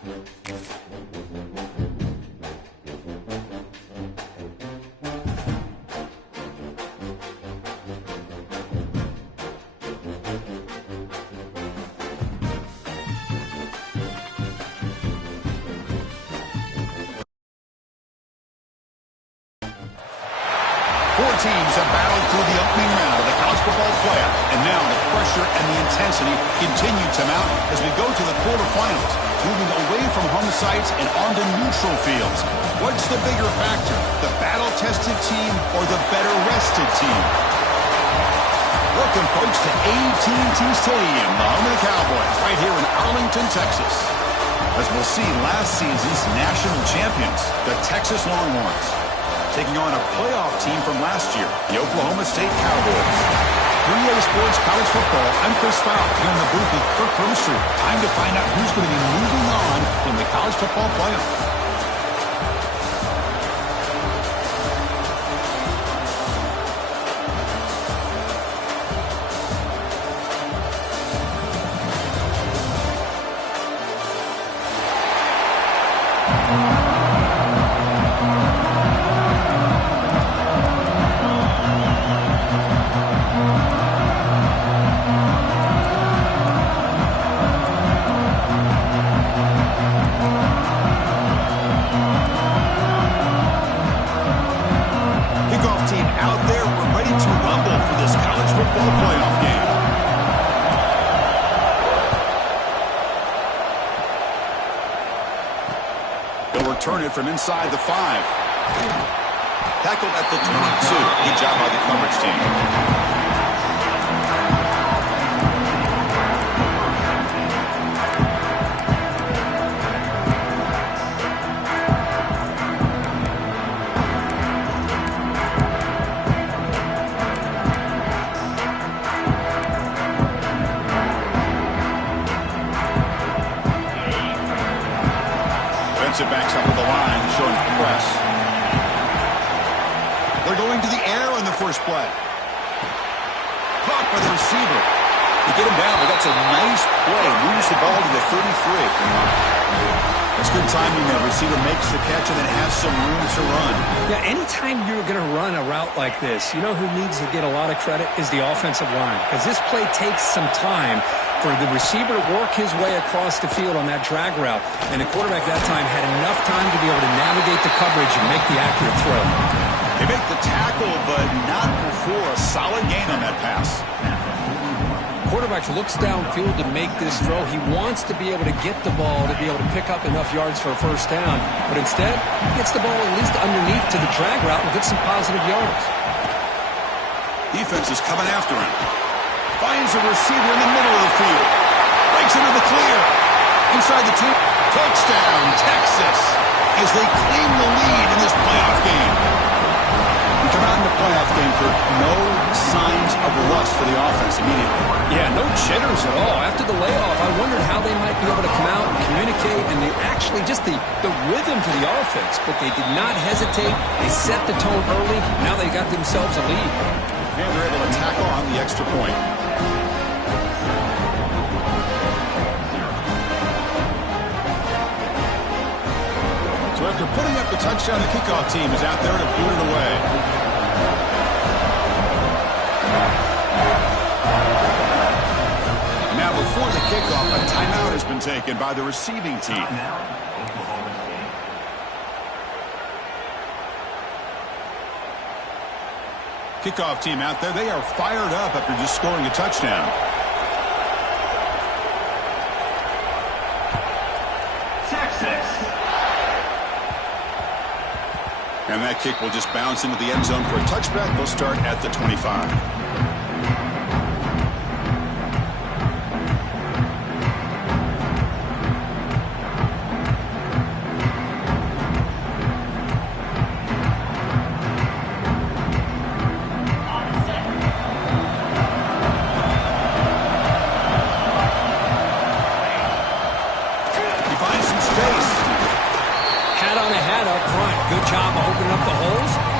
Four teams have battled through the opening round of the college football playoff, and now the pressure and the intensity continue to mount as we go to the quarterfinals, moving away from home sites and onto neutral fields. What's the bigger factor, the battle-tested team or the better-rested team? Welcome, folks, to AT&T Stadium, the home of the Cowboys, right here in Arlington, Texas. As we'll see last season's national champions, the Texas Longhorns, taking on a playoff team from last year, the Oklahoma State Cowboys. 3A Sports College Football, I'm Chris Fowl here in the booth with Kirk Brewster. Time to find out who's going to be moving on from the college football playoff. Return it from inside the 5. Tackled at the 22. Good job by the coverage team. It backs up with the line, showing press. They're going to the air on the first play. Caught by the receiver. To get him down, but that's a nice play. Moves the ball to the 33. That's good timing there. Receiver makes the catch and then has some room to run. Yeah, anytime you're going to run a route like this, you know who needs to get a lot of credit is the offensive line. Because this play takes some time for the receiver to work his way across the field on that drag route. And the quarterback that time had enough time to be able to navigate the coverage and make the accurate throw. They make the tackle, but not before a solid gain on that pass. Quarterback looks downfield to make this throw. He wants to be able to get the ball to be able to pick up enough yards for a first down. But instead, he gets the ball at least underneath to the drag route and gets some positive yards. Defense is coming after him. Finds a receiver in the middle of the field. Breaks into the clear. Inside the 2. Touchdown, Texas, as they claim the lead in this playoff game. We come out in the playoff game for no signs of rust for the offense immediately. Yeah, no jitters at all. After the layoff, I wondered how they might be able to come out and communicate, and they actually just the rhythm to the offense. But they did not hesitate. They set the tone early. Now they got themselves a lead. And they're able to tackle on the extra point. So after putting up the touchdown, the kickoff team is out there to boot it away. Now before the kickoff, a timeout has been taken by the receiving team. Kickoff team out there, they are fired up after just scoring a touchdown. And that kick will just bounce into the end zone for a touchback. They'll start at the 25.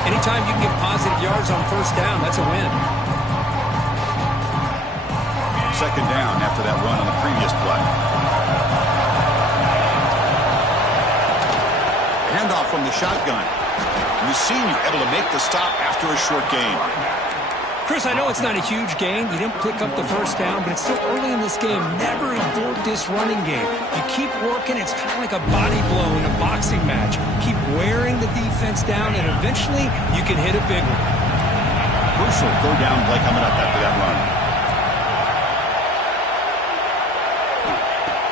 Anytime you can get positive yards on first down, that's a win. Second down after that run on the previous play. shotgun. And the senior able to make the stop after a short gain. Chris, I know it's not a huge gain. You didn't pick up the first down, but it's still early in this game. Never abort this running game. You keep working. It's kind of like a body blow in a boxing match. Keep wearing the defense down, and eventually you can hit a big one. Crucial third down play coming up after that run.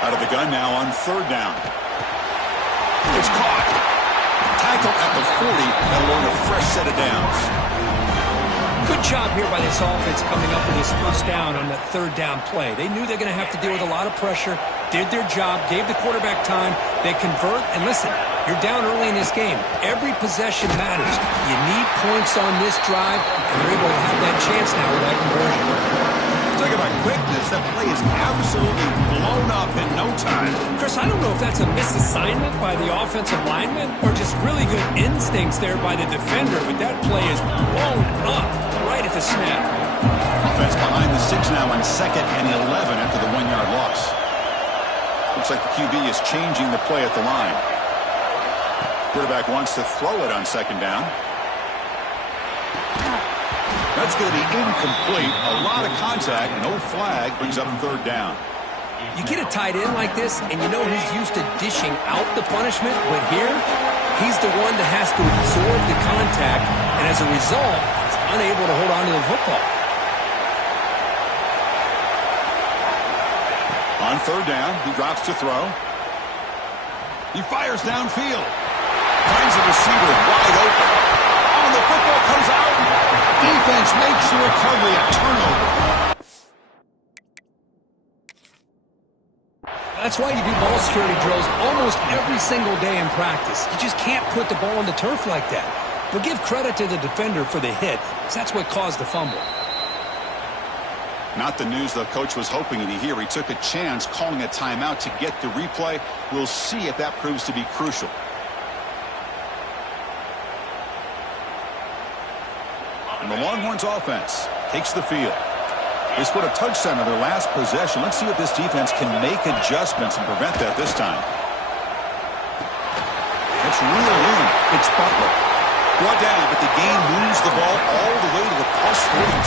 Out of the gun now on third down. It's caught. Tackle at the 40. That'll earn a fresh set of downs. Good job here by this offense coming up with this first down on that third down play. They knew they're going to have to deal with a lot of pressure, did their job, gave the quarterback time. They convert, and listen, you're down early in this game. Every possession matters. You need points on this drive, and they're able to have that chance now with that conversion. Talk about quickness. That play is absolutely blown up in no time. Chris, I don't know if that's a misassignment by the offensive lineman or just really good instincts there by the defender, but that play is blown up right at the snap. Offense behind the 6 now on 2nd and 11 after the 1-yard loss. Looks like the QB is changing the play at the line. Quarterback wants to throw it on 2nd down. That's going to be incomplete. A lot of contact. No flag brings up 3rd down. You get a tight end like this, and you know he's used to dishing out the punishment, but here, he's the one that has to absorb the contact, and as a result, he's unable to hold on to the football. On 3rd down, he drops to throw. He fires downfield. Finds a receiver wide open. Oh, the football comes out. Defense makes the recovery, a turnover. That's why you do ball security drills almost every single day in practice. You just can't put the ball on the turf like that. But give credit to the defender for the hit, because that's what caused the fumble. Not the news the coach was hoping to hear. He took a chance calling a timeout to get the replay. We'll see if that proves to be crucial. And the Longhorns offense takes the field. They scored a touchdown on their last possession. Let's see if this defense can make adjustments and prevent that this time. It's real in. It's Butler. Brought down, but the game moves the ball all the way to the plus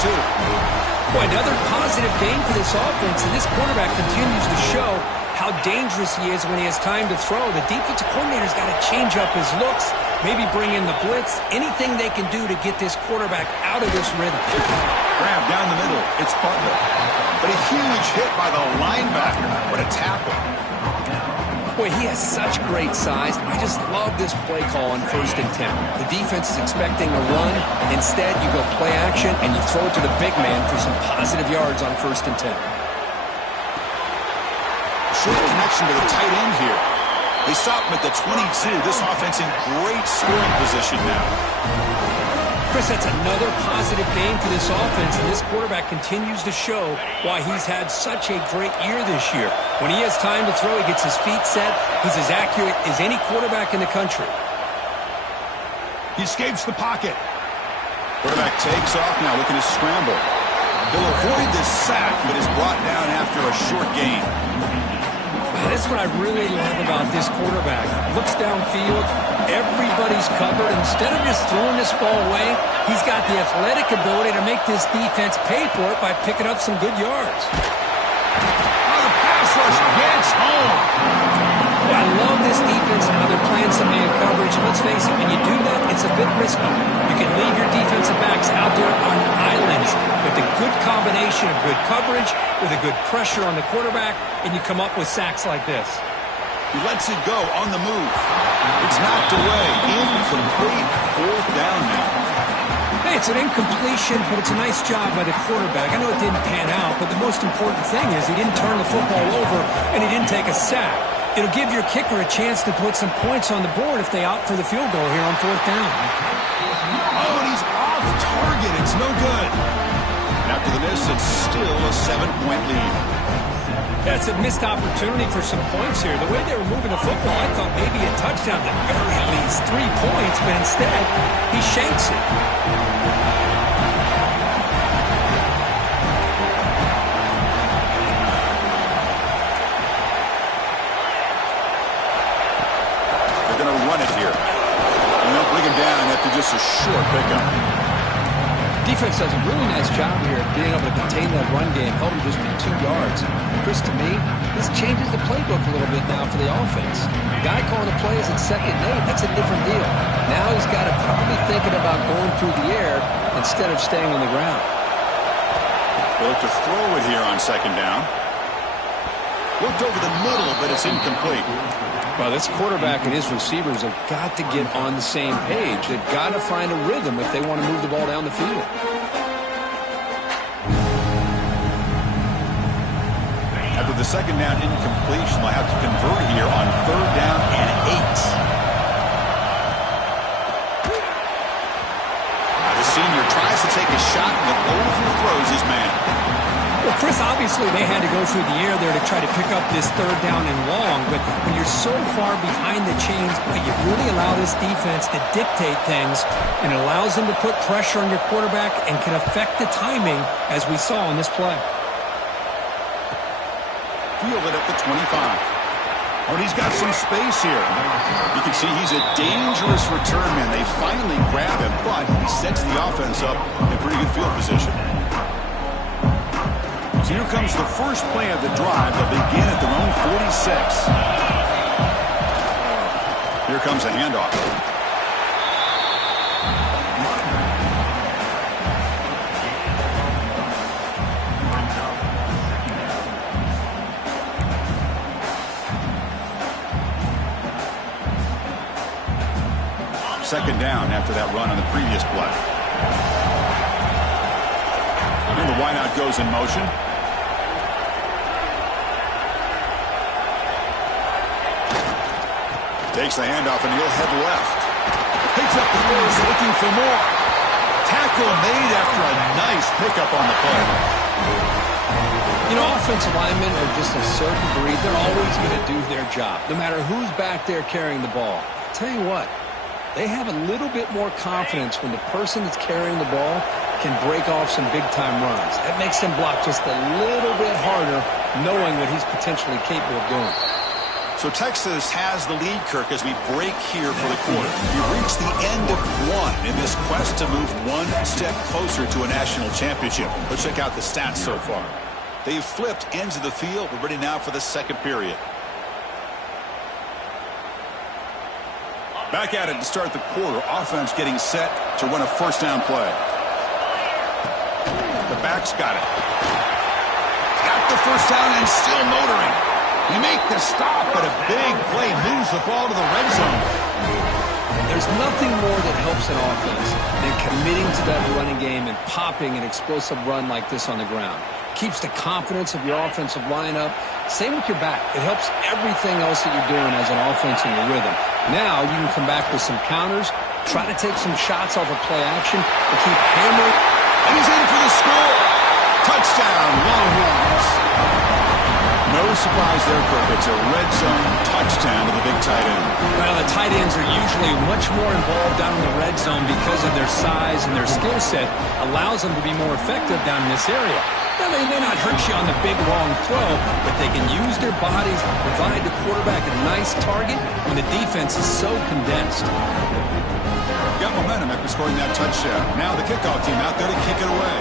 42. Boy, another positive game for this offense, and this quarterback continues to show how dangerous he is when he has time to throw. The defensive coordinator's got to change up his looks, maybe bring in the blitz, anything they can do to get this quarterback out of this rhythm. Grab down the middle. It's Butler. But a huge hit by the linebacker. What a tackle. Boy, he has such great size. I just love this play call on 1st and 10. The defense is expecting a run. Instead, you go play action, and you throw it to the big man for some positive yards on 1st and 10. Short connection to the tight end here. They stop him at the 22. This offense in great scoring position now. Chris, that's another positive game for this offense, and this quarterback continues to show why he's had such a great year this year. When he has time to throw, he gets his feet set. He's as accurate as any quarterback in the country. He escapes the pocket. Quarterback takes off now, looking to scramble. He'll avoid this sack, but is brought down after a short gain. That's what I really love about this quarterback. Looks downfield, everybody's covered. Instead of just throwing this ball away, he's got the athletic ability to make this defense pay for it by picking up some good yards. Oh, the pass rush gets home. Well, I love this defense and how they're playing some man coverage. Let's face it, when you do that, it's a bit risky. You can leave your defensive backs out there on islands, but the good combination of good coverage with a good pressure on the quarterback, and you come up with sacks like this. He lets it go on the move. It's knocked away. Incomplete. 4th down now. Hey, it's an incompletion, but it's a nice job by the quarterback. I know it didn't pan out, but the most important thing is he didn't turn the football over, and he didn't take a sack. It'll give your kicker a chance to put some points on the board if they opt for the field goal here on 4th down. Oh, and he's off target. It's no good. After the miss, it's still a 7-point lead. That's a missed opportunity for some points here. The way they were moving the football, I thought maybe a touchdown, at the very least 3 points, but instead, he shanks it. They're going to run it here. Bring him down after just a short pickup. Defense does a really nice job here of being able to contain that run game, held him just to 2 yards. Chris, to me, this changes the playbook a little bit now for the offense. The guy calling the plays at 2nd and 8, that's a different deal. Now he's got to probably thinking about going through the air instead of staying on the ground. They look to throw it here on 2nd down. Looked over the middle, but it's incomplete. Well, this quarterback and his receivers have got to get on the same page. They've got to find a rhythm if they want to move the ball down the field. After the 2nd down incompletion, they'll have to convert here on 3rd down and 8. The senior tries to take a shot and overthrows his man. Well, Chris, obviously they had to go through the air there to try to pick up this 3rd down and long, but when you're so far behind the chains, boy, you really allow this defense to dictate things, and it allows them to put pressure on your quarterback and can affect the timing, as we saw on this play. Field it at the 25. Oh, and he's got some space here. You can see he's a dangerous return man. They finally grab him, but he sets the offense up in pretty good field position. So here comes the first play of the drive. They'll begin at their own 46. Here comes a handoff. Second down after that run on the previous play. And the wideout goes in motion. Takes the handoff and he'll head left. Picks up the first, looking for more. Tackle made after a nice pickup on the play. You know, offensive linemen are just a certain breed. They're always going to do their job, no matter who's back there carrying the ball. I'll tell you what, they have a little bit more confidence when the person that's carrying the ball can break off some big-time runs. That makes them block just a little bit harder, knowing what he's potentially capable of doing. So Texas has the lead, Kirk, as we break here for the quarter. We've reached the end of one in this quest to move one step closer to a national championship. Let's check out the stats so far. They've flipped ends of the field. We're ready now for the second period. Back at it to start the quarter. Offense getting set to run a first down play. The back's got it. Got the first down and still motoring. They make the stop, but a big play moves the ball to the red zone. There's nothing more that helps an offense than committing to that running game and popping an explosive run like this on the ground. Keeps the confidence of your offensive lineup. Same with your back. It helps everything else that you're doing as an offense in your rhythm. Now you can come back with some counters, try to take some shots off of play action, and keep hammering. And he's in for the score. Touchdown, Longhorns. No surprise there, Kirk. It's a red zone touchdown to the big tight end. Well, the tight ends are usually much more involved down in the red zone because of their size and their skill set allows them to be more effective down in this area. Now, they may not hurt you on the big, long throw, but they can use their bodies to provide the quarterback a nice target when the defense is so condensed. Got momentum after scoring that touchdown. Now the kickoff team out there to kick it away.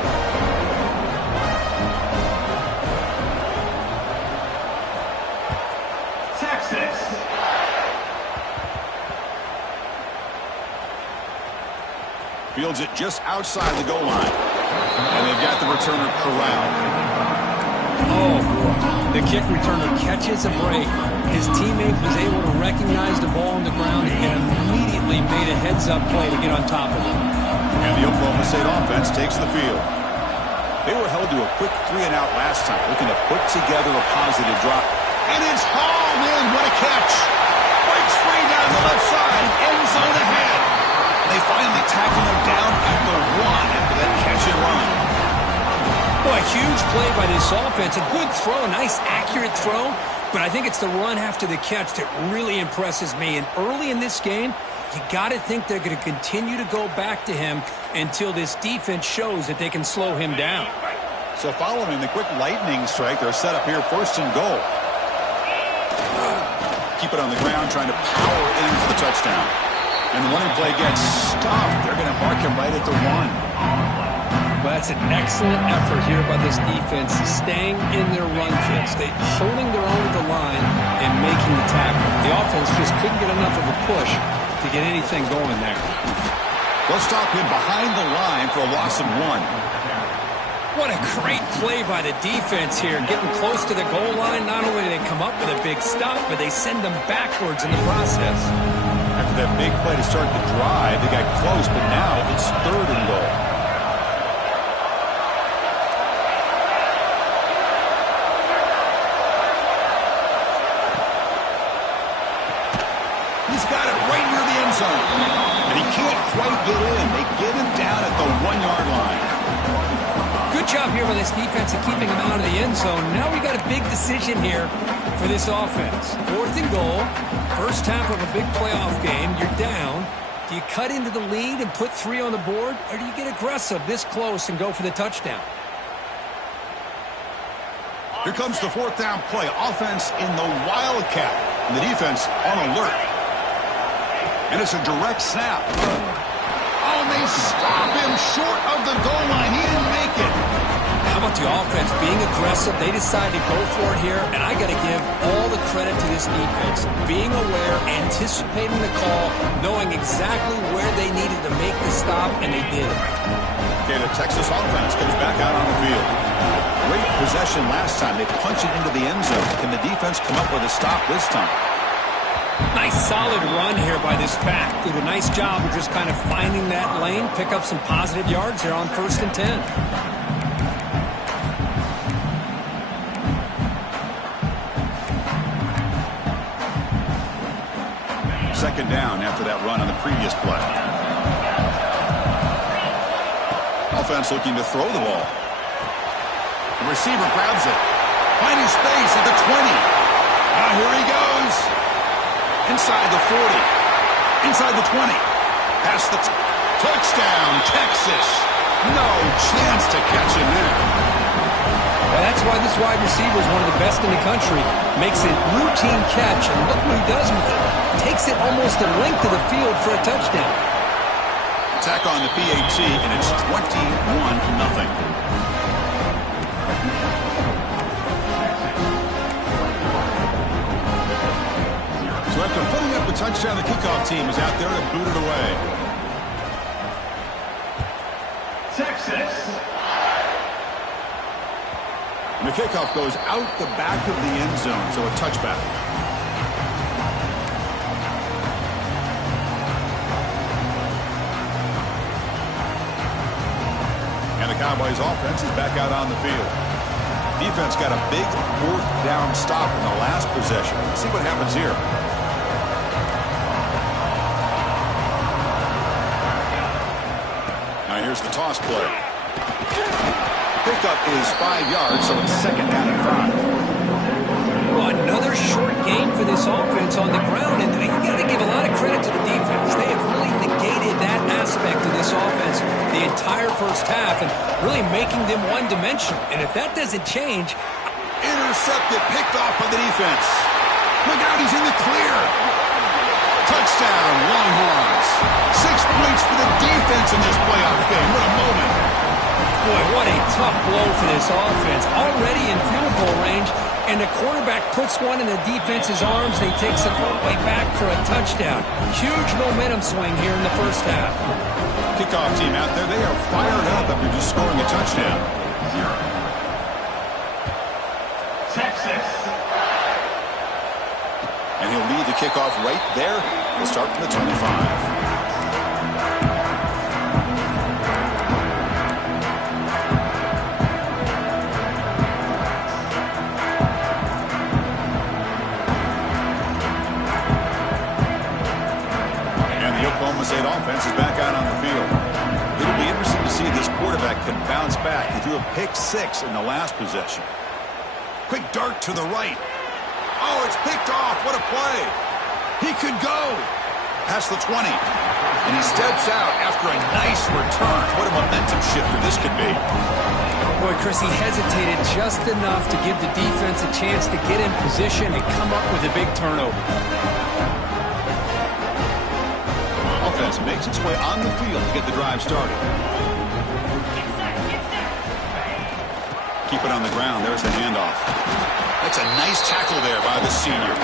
Fields it just outside the goal line. And they've got the returner corralled. Oh, boy. The kick returner catches a break. His teammate was able to recognize the ball on the ground and immediately made a heads-up play to get on top of it. And the Oklahoma State offense takes the field. They were held to a quick 3-and-out last time, looking to put together a positive drop. And it's hauled in. What a catch. Breaks free down the left side. End zone ahead. They finally tackle him down at the 1 after that catch and run. Boy, a huge play by this offense. A good throw, a nice accurate throw. But I think it's the run after the catch that really impresses me. And early in this game, you got to think they're going to continue to go back to him until this defense shows that they can slow him down. So following the quick lightning strike, they're set up here first and goal. Keep it on the ground, trying to power in for the touchdown. And the running play gets stopped. They're going to mark him right at the 1. Well, that's an excellent effort here by this defense, staying in their run fits. They holding their own at the line and making the tackle. The offense just couldn't get enough of a push to get anything going there. They'll stop him behind the line for a loss of 1. What a great play by the defense here, getting close to the goal line. Not only do they come up with a big stop, but they send them backwards in the process. After that big play to start the drive, they got close, but now it's 3rd and goal. He's got it right near the end zone. And he can't quite get in. They get him down at the 1-yard line. Good job here by this defense of keeping him out of the end zone. Now we got a big decision here for this offense. 4th and goal. First half of a big playoff game. You're down. Do you cut into the lead and put 3 on the board? Or do you get aggressive this close and go for the touchdown? Here comes the 4th down play. Offense in the Wildcat. And the defense on alert. And it's a direct snap. Oh, and they stop him short of the goal line. He didn't make it. How about the offense being aggressive? They decided to go for it here, and I got to give all the credit to this defense. Being aware, anticipating the call, knowing exactly where they needed to make the stop, and they did it. Okay, the Texas offense comes back out on the field. Great possession last time. They punch it into the end zone. Can the defense come up with a stop this time? Nice solid run here by this pack. Did a nice job of just kind of finding that lane, pick up some positive yards here on 1st and 10. Second down after that run on the previous play. Offense looking to throw the ball. The receiver grabs it. Finding space at the 20. Now here he goes. Inside the 40. Inside the 20. Past the touchdown, Texas. No chance to catch him there. Well, that's why this wide receiver is one of the best in the country. Makes a routine catch, and look what he does with it. Takes it almost a length of the field for a touchdown. Attack on the PAT, and it's 21-0. So after putting up the touchdown, the kickoff team is out there to boot it away. Texas. And the kickoff goes out the back of the end zone, so a touchback. And the Cowboys offense is back out on the field. Defense got a big 4th down stop in the last possession. Let's see what happens here. Now here's the toss play. Pickup is 5 yards, so it's 2nd down and 5. Well, another short game for this offense on the ground, and you got to give a lot of credit to the defense. They have really negated that aspect of this offense the entire first half and really making them one-dimensional. And if that doesn't change... Intercepted, picked off by the defense. Look out, he's in the clear. Touchdown, Longhorns. 6 points for the defense in this playoff game. What a moment. Boy, what a tough blow for this offense. Already in field goal range, and the quarterback puts one in the defense's arms, and he takes it all the way back for a touchdown. Huge momentum swing here in the first half. Kickoff team out there, they are fired up after just scoring a touchdown. Texas. And he'll lead the kickoff right there. He'll start from the 25. Oklahoma State offense is back out on the field. It'll be interesting to see if this quarterback can bounce back. He threw a pick 6 in the last possession. Quick dart to the right. Oh, it's picked off. What a play. He could go. Past the 20. And he steps out after a nice return. What a momentum shifter this could be. Boy, Chris, he hesitated just enough to give the defense a chance to get in position and come up with a big turnover. defense makes its way on the field to get the drive started. Keep it on the ground. There's the handoff. That's a nice tackle there by the senior.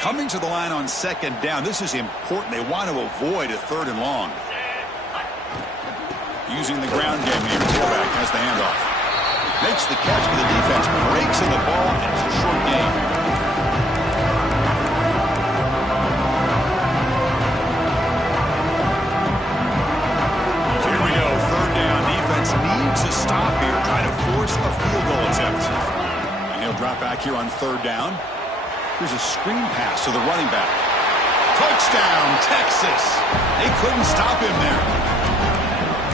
Coming to the line on second down. This is important. They want to avoid a third and long. Using the ground game here. Tailback has the handoff. Makes the catch for the defense. Breaks in the ball, and it's a short game. Here we go. Third down. Defense needs a stop here. Trying to force a field goal attempt. And he'll drop back here on third down. Here's a screen pass to the running back. Touchdown, Texas. They couldn't stop him there.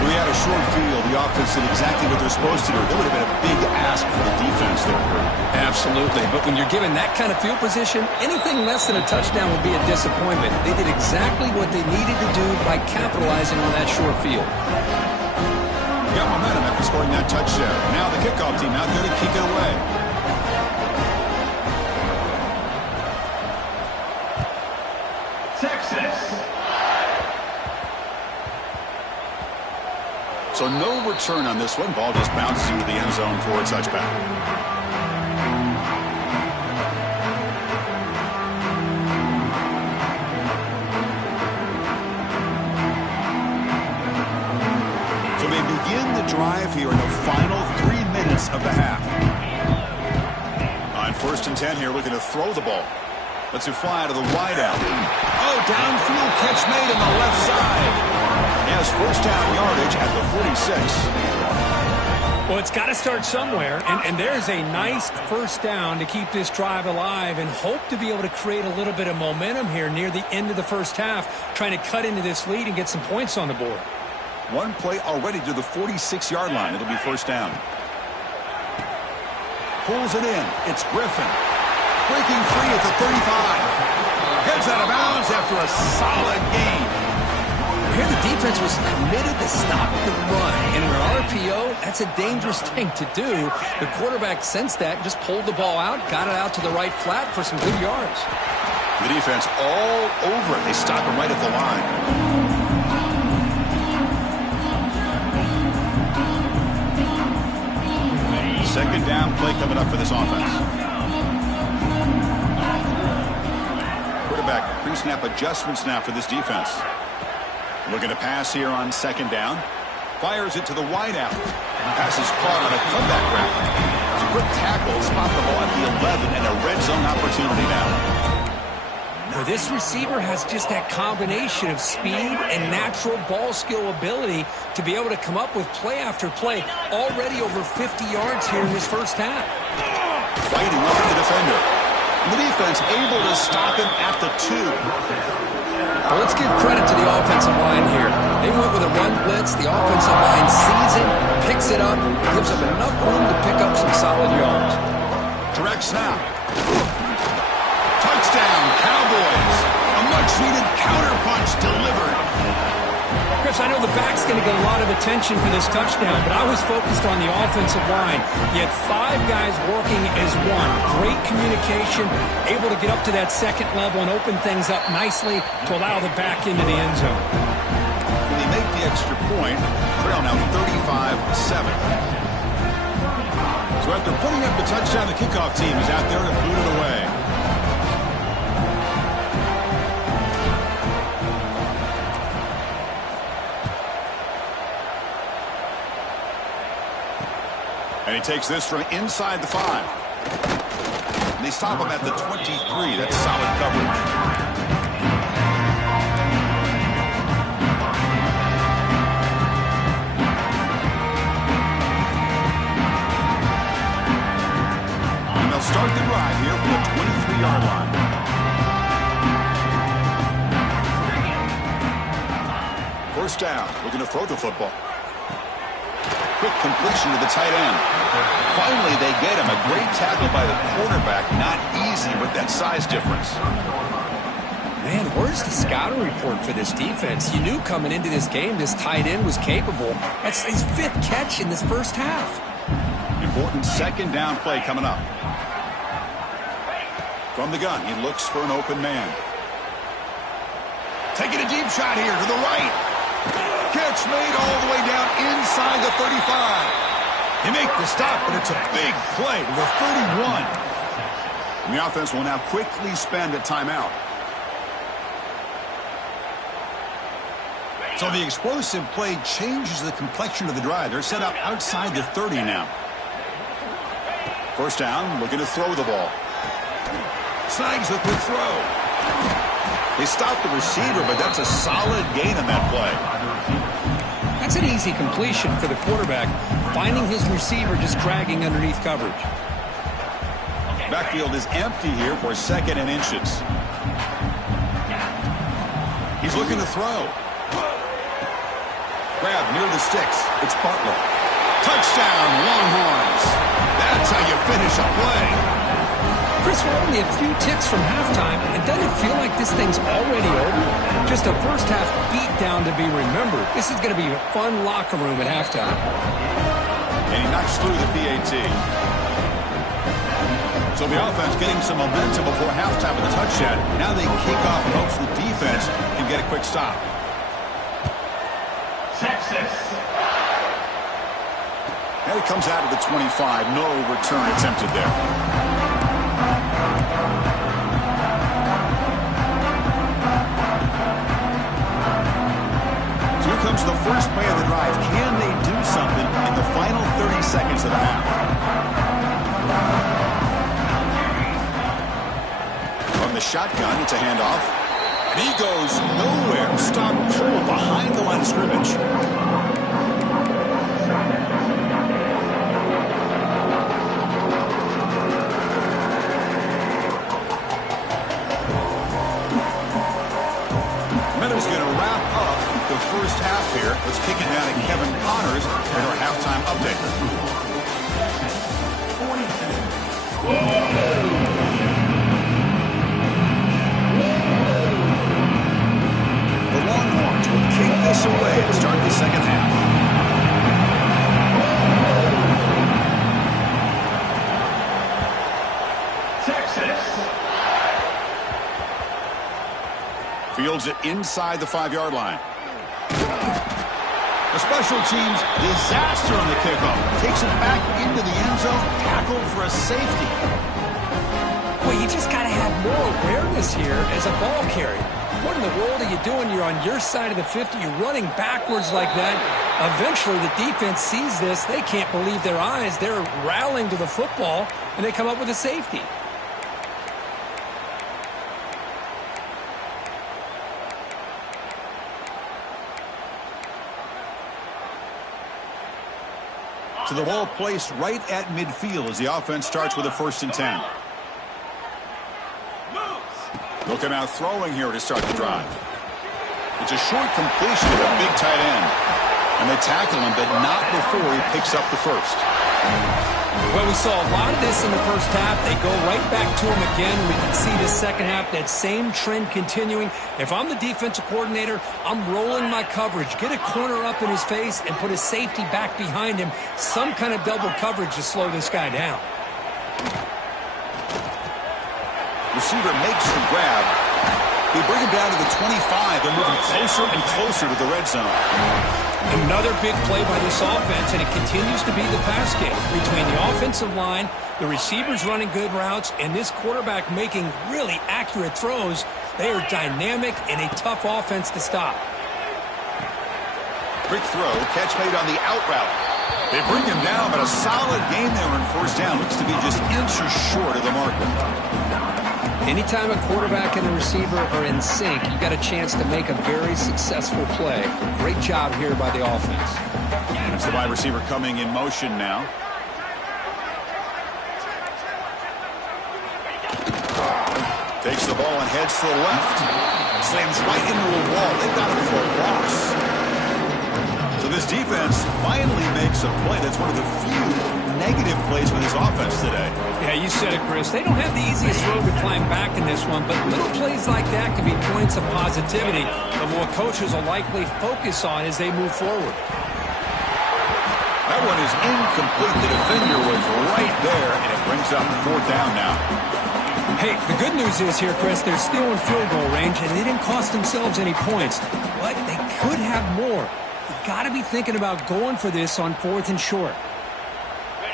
We had a short field. The offense did exactly what they're supposed to do. That would have been a big ask for the defense there. Absolutely. But when you're given that kind of field position, anything less than a touchdown would be a disappointment. They did exactly what they needed to do by capitalizing on that short field. Got momentum after scoring that touchdown. Now the kickoff team out there to kick it away. So no return on this one. Ball just bounces into the end zone for a touchback. So they begin the drive here in the final 3 minutes of the half. On 1st and 10 here, looking to throw the ball. Lets it fly to the wideout. Oh, downfield catch made on the left side. He has first down yardage at the 46. Well, it's got to start somewhere, and there's a nice first down to keep this drive alive and hope to be able to create a little bit of momentum here near the end of the first half, trying to cut into this lead and get some points on the board. One play already to the 46-yard line. It'll be first down. Pulls it in. It's Griffin. Breaking free at the 35. Heads out of bounds after a solid gain. Here the defense was committed to stop the run. And in an RPO, that's a dangerous thing to do. The quarterback sensed that, just pulled the ball out, got it out to the right flat for some good yards. The defense all over it. They stop him right at the line. Second down play coming up for this offense. Quarterback pre-snap adjustments now for this defense. Looking to pass here on second down. Fires it to the wideout. Pass is caught on a comeback route. It's a quick tackle. Spot the ball at the 11 and a red zone opportunity now. Now this receiver has just that combination of speed and natural ball skill ability to be able to come up with play after play. Already over 50 yards here in this first half. Fighting off the defender. The defense able to stop him at the 2. Well, let's give credit to the offensive line here. They went with a run blitz. The offensive line sees it, picks it up, gives them enough room to pick up some solid yards. Direct snap. Touchdown, Cowboys. A much-needed counterpunch delivered. Chris, I know the back's going to get a lot of attention for this touchdown, but I was focused on the offensive line. You had 5 guys working as one. Great communication, able to get up to that second level and open things up nicely to allow the back into the end zone. When they make the extra point, trail now 35-7. So after putting up the touchdown, the kickoff team is out there to boot it away. And he takes this from inside the 5. And they stop him at the 23. That's solid coverage. And they'll start the drive here from the 23-yard line. First down, looking to throw the football. Quick completion to the tight end. Finally, they get him. A great tackle by the quarterback. Not easy with that size difference. Man, where's the scouting report for this defense? You knew coming into this game this tight end was capable. That's his 5th catch in this first half. Important second down play coming up. From the gun, he looks for an open man. Taking a deep shot here to the right. Catch made all the way down inside the 35. They make the stop, but it's a big play to the 31. And the offense will now quickly spend a timeout. So the explosive play changes the complexion of the drive. They're set up outside the 30 now. First down, looking to throw the ball. Snags the quick throw. They stop the receiver, but that's a solid gain on that play. That's an easy completion for the quarterback, finding his receiver just dragging underneath coverage. Backfield is empty here for 2nd and inches. He's looking to throw. Grab near the sticks. It's Butler. Touchdown, Longhorns. That's how you finish a play. Chris, we're only a few ticks from halftime, and doesn't it feel like this thing's already over? Just a first half beat down to be remembered. This is going to be a fun locker room at halftime. And he knocks through the PAT. So the offense getting some momentum before halftime with a touchdown. Now they kick off and hopes the defense can get a quick stop. Texas. And it comes out of the 25. No return attempted there. So here comes the first play of the drive. Can they do something in the final 30 seconds of the half? From the shotgun, it's a handoff. And he goes nowhere. Stop cool behind the line of scrimmage. Meadows going to wrap up the first half here. Let's kick it down to Kevin Connors for our halftime update. The Longhorns will kick this away to start the second half. Texas. Fields it inside the 5-yard line. The special teams disaster on the kickoff. Takes it back into the end zone. Tackled for a safety. Well, you just got to have more awareness here as a ball carrier. What in the world are you doing? You're on your side of the 50. You're running backwards like that. Eventually, the defense sees this. They can't believe their eyes. They're rallying to the football, and they come up with a safety. So the ball placed right at midfield as the offense starts with a 1st and 10. They'll come out throwing here to start the drive. It's a short completion to the big tight end. And they tackle him, but not before he picks up the first. Well, we saw a lot of this in the first half. They go right back to him again. We can see the second half, that same trend continuing. If I'm the defensive coordinator, I'm rolling my coverage. Get a corner up in his face and put his safety back behind him. Some kind of double coverage to slow this guy down. Receiver makes the grab. They bring him down to the 25. They're moving closer and closer to the red zone. Another big play by this offense, and it continues to be the pass game between the offensive line, the receivers running good routes, and this quarterback making really accurate throws. They are dynamic and a tough offense to stop. Quick throw, catch made on the out route. They bring him down, but a solid gain there on 1st down. Looks to be just inches short of the marker. Anytime a quarterback and a receiver are in sync, you got a chance to make a very successful play. Great job here by the offense. It's the wide receiver coming in motion now. Takes the ball and heads to the left. Slams right into a wall. They've got him for a loss. So this defense finally makes a play. That's one of the few negative plays with his offense today. Yeah, you said it, Chris. They don't have the easiest road to climb back in this one, but little plays like that can be points of positivity of what coaches will likely focus on as they move forward. That one is incomplete. The defender was right there, and it brings up 4th down now. Hey, the good news is here, Chris, they're still in field goal range, and they didn't cost themselves any points, but they could have more. You've got to be thinking about going for this on 4th and short.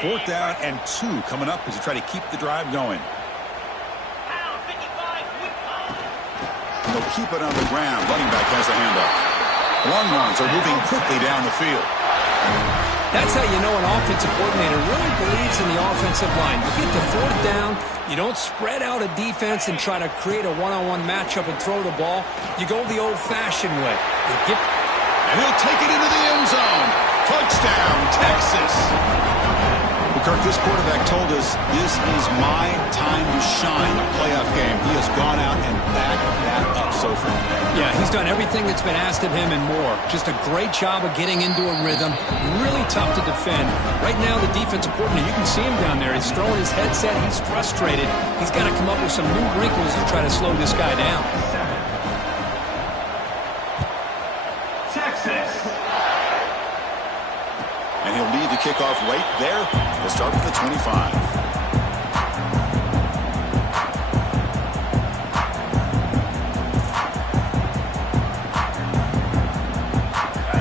4th down and 2 coming up as you try to keep the drive going. They'll keep it on the ground. Running back has the handoff. Longhorns are moving quickly down the field. That's how you know an offensive coordinator really believes in the offensive line. You get to 4th down, you don't spread out a defense and try to create a one-on-one matchup and throw the ball. You go the old-fashioned way. And he'll take it into the end zone. Touchdown, Texas. Well, Kirk, this quarterback told us this is my time to shine, a playoff game. He has gone out and backed that up so far. Yeah, he's done everything that's been asked of him and more. Just a great job of getting into a rhythm. Really tough to defend. Right now, the defensive coordinator, you can see him down there. He's throwing his headset. He's frustrated. He's got to come up with some new wrinkles to try to slow this guy down. Texas. And he'll lead the kickoff right there. We'll start with the 25.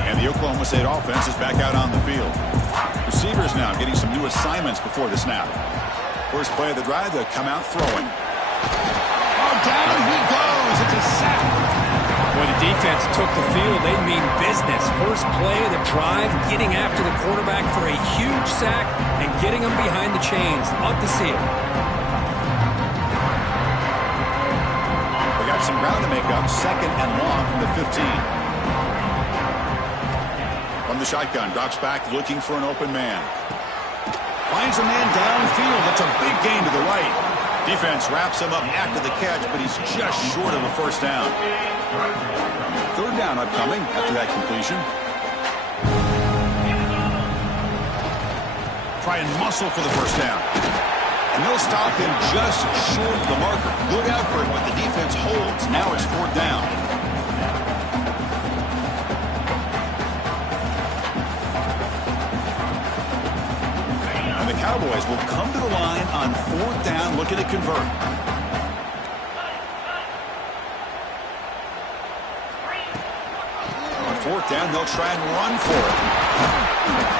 And the Oklahoma State offense is back out on the field. Receivers now getting some new assignments before the snap. First play of the drive, they'll come out throwing. Oh, down he goes. It's a sack. When the defense took the field, they mean business. First play of the drive, getting after the quarterback for a huge sack and getting him behind the chains. Love to see it. We got some ground to make up. 2nd and long from the 15. From the shotgun, drops back looking for an open man. Finds a man downfield. That's a big gain to the right. Defense wraps him up after the catch, but he's just short of a 1st down. 3rd down upcoming after that completion. Try and muscle for the 1st down. And they'll stop him just short of the marker. Good effort, but the defense holds. Now it's 4th down. And the Cowboys will come to the line on 4th down, looking to convert. On 4th down, they'll try and run for it.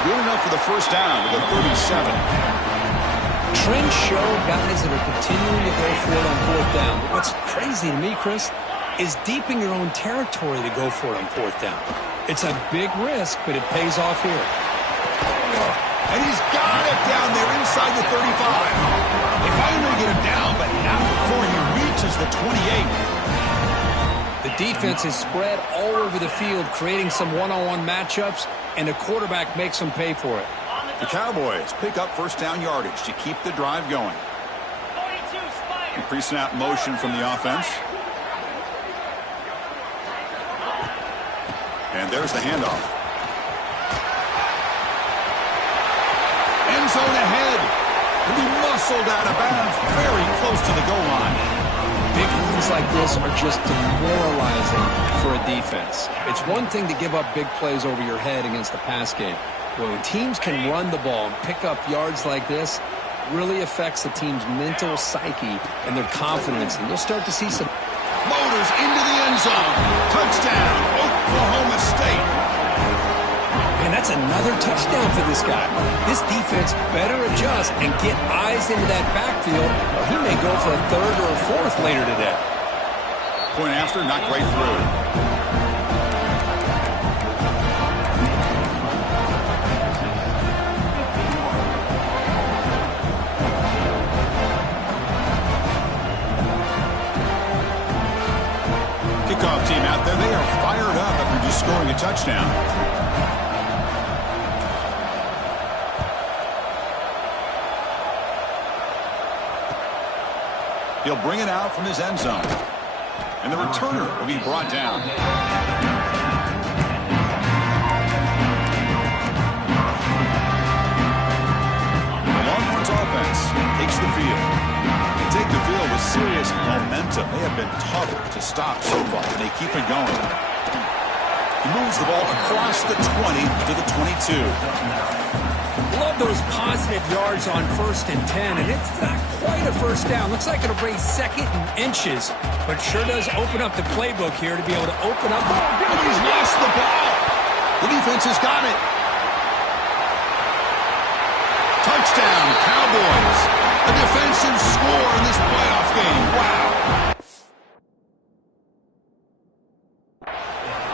Good enough for the 1st down with a 37. Trends show guys that are continuing to go for it on 4th down. But what's crazy to me, Chris, is deep in your own territory to go for it on 4th down. It's a big risk, but it pays off here. And he's got it down there inside the 35. They finally get him down, but not before he reaches the 28. The defense is spread all over the field, creating some one-on-one matchups, and the quarterback makes them pay for it. The Cowboys pick up 1st down yardage to keep the drive going. Pre-snap motion from the offense. And there's the handoff. End zone ahead. He'll be muscled out of bounds very close to the goal line. Big runs like this are just demoralizing for a defense. It's one thing to give up big plays over your head against the pass game. When teams can run the ball and pick up yards like this, really affects the team's mental psyche and their confidence. And you'll start to see some motors into the end zone. Touchdown, Oklahoma State. And that's another touchdown for this guy. This defense better adjust and get eyes into that backfield, or he may go for a 3rd or a 4th later today. Point after, knocked right through. Kickoff team out there, they are fired up after just scoring a touchdown. He'll bring it out from his end zone. And the returner will be brought down. stop so far. They keep it going. He moves the ball across the 20 to the 22. Love those positive yards on 1st and 10, and it's not quite a first down. Looks like it'll bring 2nd and inches, but sure does open up the playbook here to be able to open up. And he's lost the ball. The defense has got it. Touchdown, Cowboys. A defensive score in this playoff game. Wow.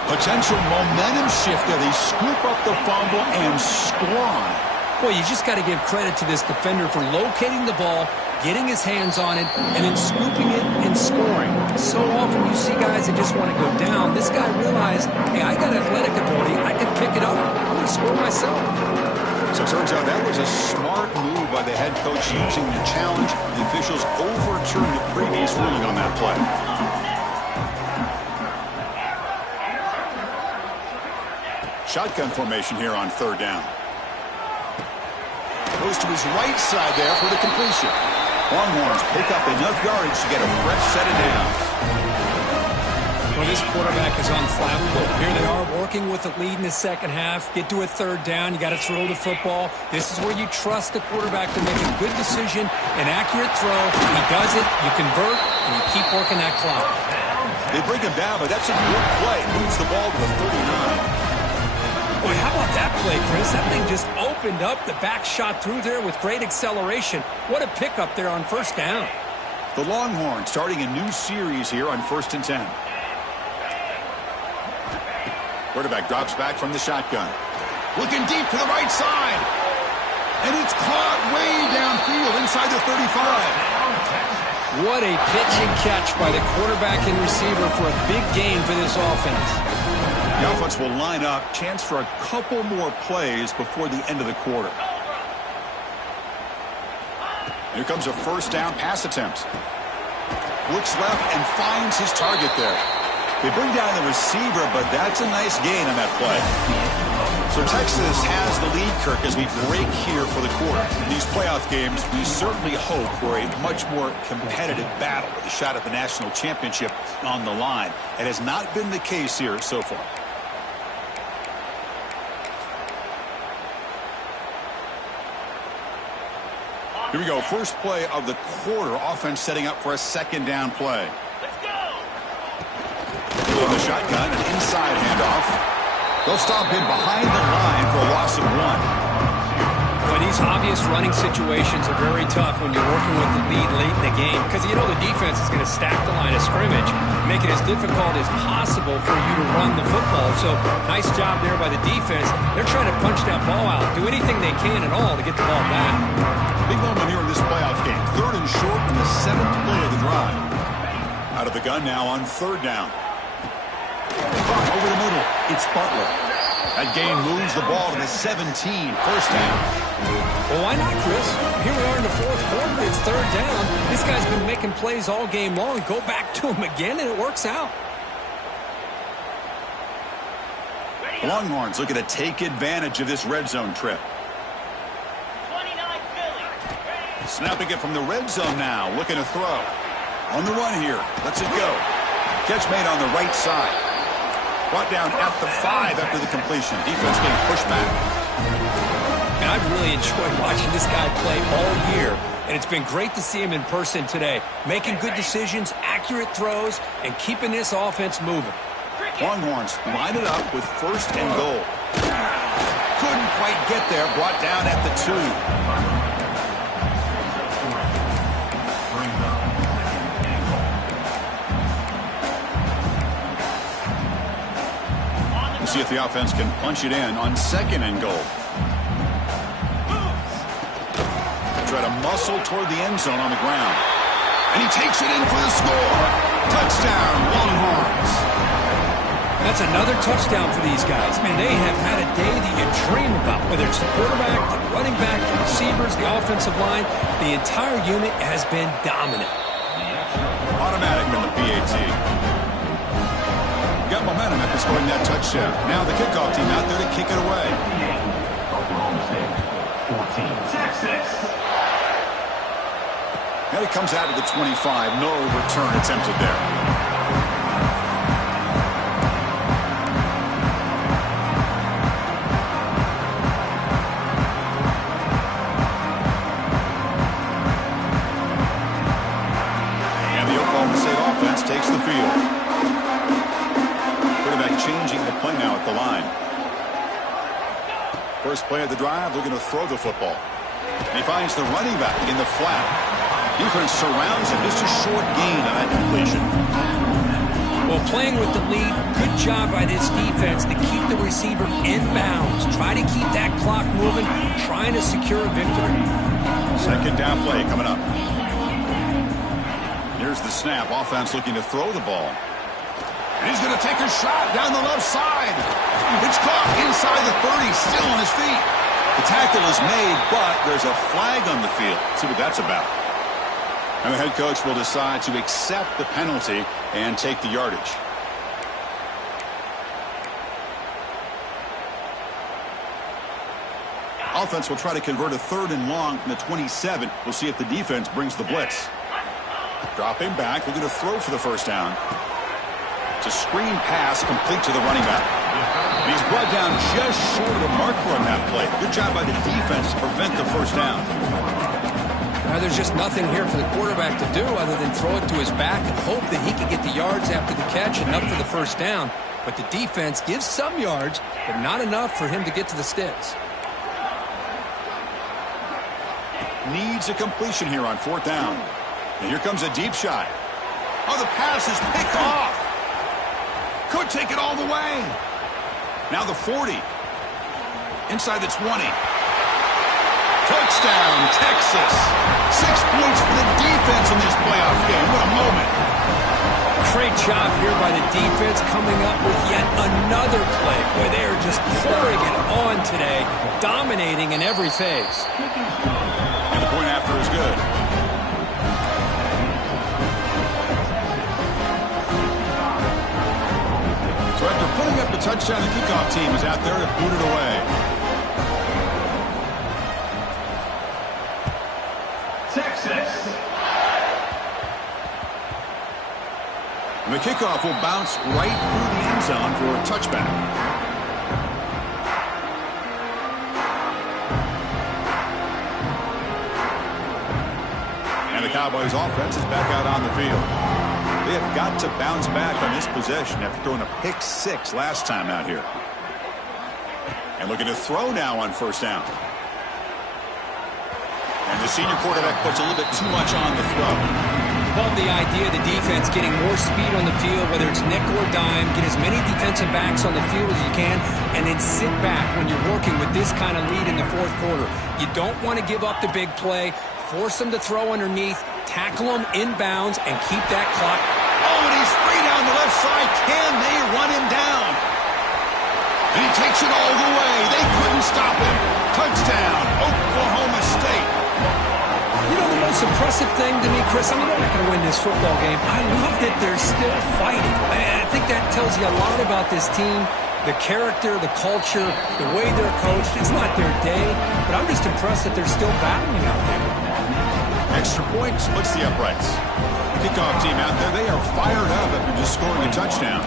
Potential momentum shift there. They scoop up the fumble and score on it. Boy, you just got to give credit to this defender for locating the ball, getting his hands on it, and then scooping it and scoring. So often you see guys that just want to go down. This guy realized, hey, I got athletic ability. I can pick it up. I'm going to score myself. So it turns out that was a smart move by the head coach using the challenge. The officials overturned the previous ruling on that play. Shotgun formation here on 3rd down. Goes to his right side there for the completion. Longhorns pick up enough yardage to get a fresh set of downs. Well, this quarterback is unflappable. Here they are working with the lead in the second half. Get to a 3rd down. You got to throw the football. This is where you trust the quarterback to make a good decision, an accurate throw. He does it, you convert, and you keep working that clock. They bring him down, but that's a good play. Moves the ball to the 39. Boy, how about that play, Chris? That thing just opened up. The back shot through there with great acceleration. What a pickup there on 1st down. The Longhorns starting a new series here on 1st and 10. Quarterback drops back from the shotgun. Looking deep to the right side. And it's caught way downfield inside the 35. What a pitch and catch by the quarterback and receiver for a big gain for this offense. The offense will line up. Chance for a couple more plays before the end of the quarter. Here comes a 1st down pass attempt. Looks left and finds his target there. They bring down the receiver, but that's a nice gain on that play. So Texas has the lead, Kirk, as we break here for the quarter. In these playoff games, we certainly hope for a much more competitive battle with a shot at the national championship on the line. It has not been the case here so far. Here we go. First play of the quarter. Offense setting up for a 2nd down play. Let's go. In the shotgun, an inside handoff. They'll stop him behind the line for a loss of 1. But these obvious running situations are very tough when you're working with the lead late in the game because you know the defense is going to stack the line of scrimmage, make it as difficult as possible for you to run the football. So nice job there by the defense. They're trying to punch that ball out, do anything they can at all to get the ball back. Big moment here in this playoff game. 3rd and short in the 7th play of the drive. Out of the gun now on 3rd down. Over the middle, it's Butler. That gain moves the ball to the 17, 1st down. Well, why not, Chris? Here we are in the 4th quarter. It's 3rd down. This guy's been making plays all game long. Go back to him again, and it works out. The Longhorns looking to take advantage of this red zone trip. 29 Philly. Snapping it from the red zone now. Looking to throw. On the run here. Lets it go. Catch made on the right side. Brought down at the 5 after the completion. Defense getting pushed back. And I've really enjoyed watching this guy play all year. And it's been great to see him in person today. Making good decisions, accurate throws, and keeping this offense moving. Longhorns line it up with 1st and goal. Couldn't quite get there. Brought down at the 2. See if the offense can punch it in on 2nd and goal. Try to muscle toward the end zone on the ground. And he takes it in for the score. Touchdown, Longhorns. That's another touchdown for these guys. Man, they have had a day that you dream about. Whether it's the quarterback, the running back, the receivers, the offensive line, the entire unit has been dominant. Automatic in the PAT. Got momentum after scoring that touchdown. Now the kickoff team out there to kick it away. Oklahoma State, 14, Texas. Now he comes out of the 25. No return attempted there. changing the play now at the line. First play of the drive, looking to throw the football. And he finds the running back in the flat. Defense surrounds him. Just a short gain on that completion. Well, playing with the lead, good job by this defense to keep the receiver in bounds. Try to keep that clock moving, trying to secure a victory. Second down play coming up. Here's the snap. Offense looking to throw the ball. And he's going to take a shot down the left side. It's caught inside the 30, still on his feet. The tackle is made, but there's a flag on the field. Let's see what that's about. And the head coach will decide to accept the penalty and take the yardage. Offense will try to convert a 3rd and long from the 27. We'll see if the defense brings the blitz. Dropping back, looking to throw for the first down. It's a screen pass complete to the running back. And he's brought down just short of the marker on that play. Good job by the defense to prevent the first down. There's just nothing here for the quarterback to do other than throw it to his back and hope that he can get the yards after the catch, enough for the first down. But the defense gives some yards, but not enough for him to get to the sticks. Needs a completion here on 4th down. And here comes a deep shot. Oh, the pass is picked off. Could take it all the way. Now the 40. Inside the 20. Touchdown, Texas. 6 points for the defense in this playoff game. What a moment. Great job here by the defense coming up with yet another play. Boy, they are just pouring it on today, dominating in every phase. And the point after is good. So after putting up the touchdown, the kickoff team is out there to boot it away. Texas. And the kickoff will bounce right through the end zone for a touchback. And the Cowboys offense is back out on the field. They have got to bounce back on this possession after throwing a pick 6 last time out here. And looking to throw now on first down. And the senior quarterback puts a little bit too much on the throw. Love the idea of the defense getting more speed on the field, whether it's nickel or dime. Get as many defensive backs on the field as you can, and then sit back when you're working with this kind of lead in the 4th quarter. You don't want to give up the big play. Force them to throw underneath, tackle them inbounds, and keep that clock. Oh, and he's free down the left side. Can they run him down? And he takes it all the way. They couldn't stop him. Touchdown, Oklahoma State. You know, the most impressive thing to me, Chris, I mean, they're not going to win this football game. I love that they're still fighting. I think that tells you a lot about this team, the character, the culture, the way they're coached. It's not their day, but I'm just impressed that they're still battling out there. Extra point splits the uprights. The kickoff team out there, they are fired up after just scoring a touchdown.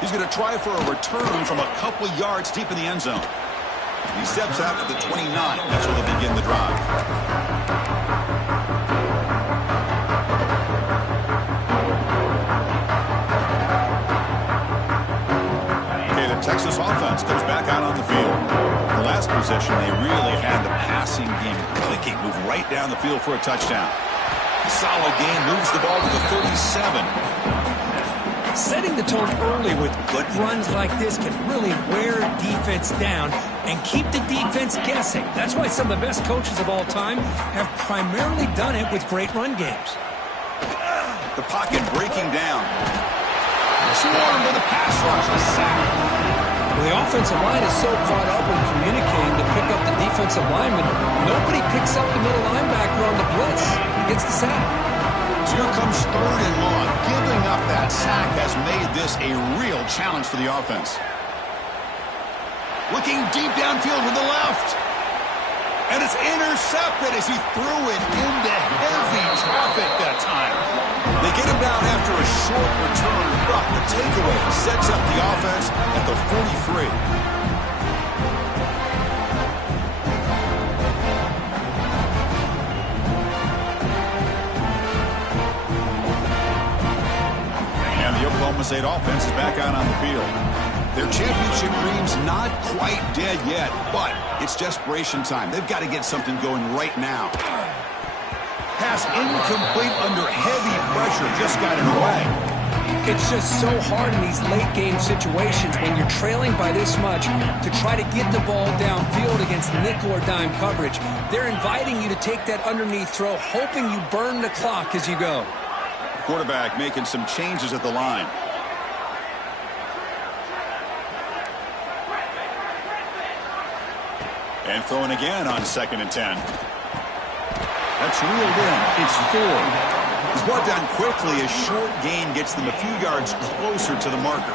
He's going to try for a return from a couple of yards deep in the end zone. He steps out to the 29. That's where they'll begin the drive. Okay, the Texas offense comes back out on the field. The last possession, they really had the passing game clicking. Move right down the field for a touchdown. Solid game, moves the ball to the 37. Setting the tone early with good runs like this can really wear defense down and keep the defense guessing. That's why some of the best coaches of all time have primarily done it with great run games. The pocket breaking down. Swarmed with a pass rush, a sack. Well, the offensive line is so caught up in communicating to pick up the defensive lineman, nobody picks up the middle linebacker on the blitz. He gets the sack. So here comes 3rd and long. Giving up that sack has made this a real challenge for the offense. Looking deep downfield to the left. And it's intercepted as he threw it into heavy traffic that time. They get him down after a short return, but the takeaway sets up the offense at the 43. Oklahoma State offense is back out on the field. Their championship dream's not quite dead yet, but it's desperation time. They've got to get something going right now. Pass incomplete under heavy pressure, just got it away. It's just so hard in these late-game situations when you're trailing by this much to try to get the ball downfield against nickel or dime coverage. They're inviting you to take that underneath throw, hoping you burn the clock as you go. Quarterback making some changes at the line. And throwing again on 2nd and 10. That's reeled in. It's 4. He's brought down quickly. A short gain gets them a few yards closer to the marker.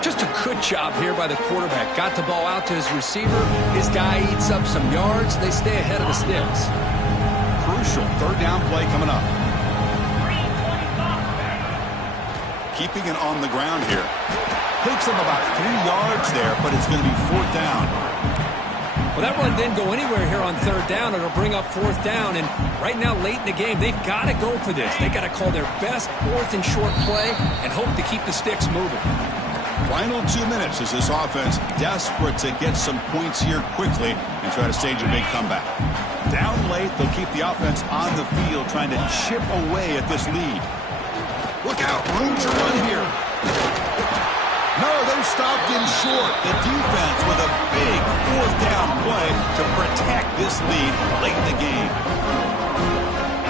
Just a good job here by the quarterback. Got the ball out to his receiver. His guy eats up some yards. They stay ahead of the sticks. Crucial 3rd down play coming up. Keeping it on the ground here. Takes him about 3 yards there, but it's going to be 4th down. Well, that run didn't go anywhere here on 3rd down. It'll bring up 4th down, and right now, late in the game, they've got to go for this. They've got to call their best 4th and short play and hope to keep the sticks moving. Final 2 minutes as this offense desperate to get some points here quickly and try to stage a big comeback. Down late, they'll keep the offense on the field trying to chip away at this lead. Look out, room to run here. No, they've stopped in short. The defense with a big 4th down play to protect this lead late in the game.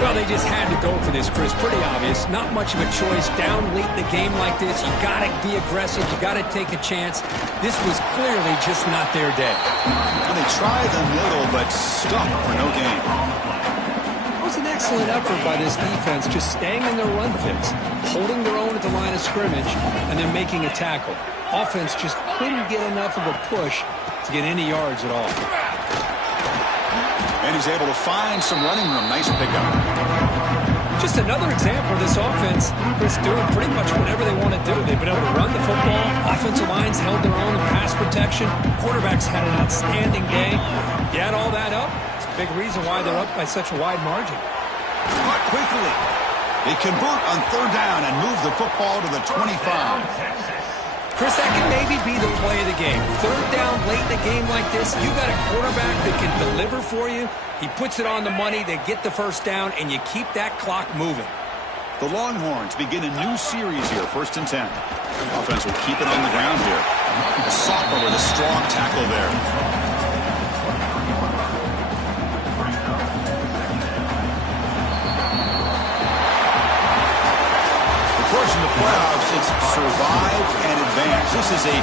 Well, they just had to go for this, Chris. Pretty obvious. Not much of a choice. Down late in the game like this, you got to be aggressive. You got to take a chance. This was clearly just not their day. And they tried a little, but stuck for no gain. It was an excellent effort by this defense, just staying in their run fits, holding their own at the line of scrimmage, and then making a tackle. Offense just couldn't get enough of a push to get any yards at all. And he's able to find some running room. Nice pickup. Just another example of this offense, Chris, doing pretty much whatever they want to do. They've been able to run the football. Offensive lines held their own in pass protection. Quarterbacks had an outstanding day. You add all that up, it's a big reason why they're up by such a wide margin. Caught quickly. They convert on 3rd down and move the football to the 25. Chris, that can maybe be the play of the game. 3rd down late in a game like this, you got a quarterback that can deliver for you. He puts it on the money, they get the 1st down, and you keep that clock moving. The Longhorns begin a new series here, 1st and 10. Offense will keep it on the ground here. Sopper with a strong tackle there. Of course, in the playoffs, it's survive and advance. This is a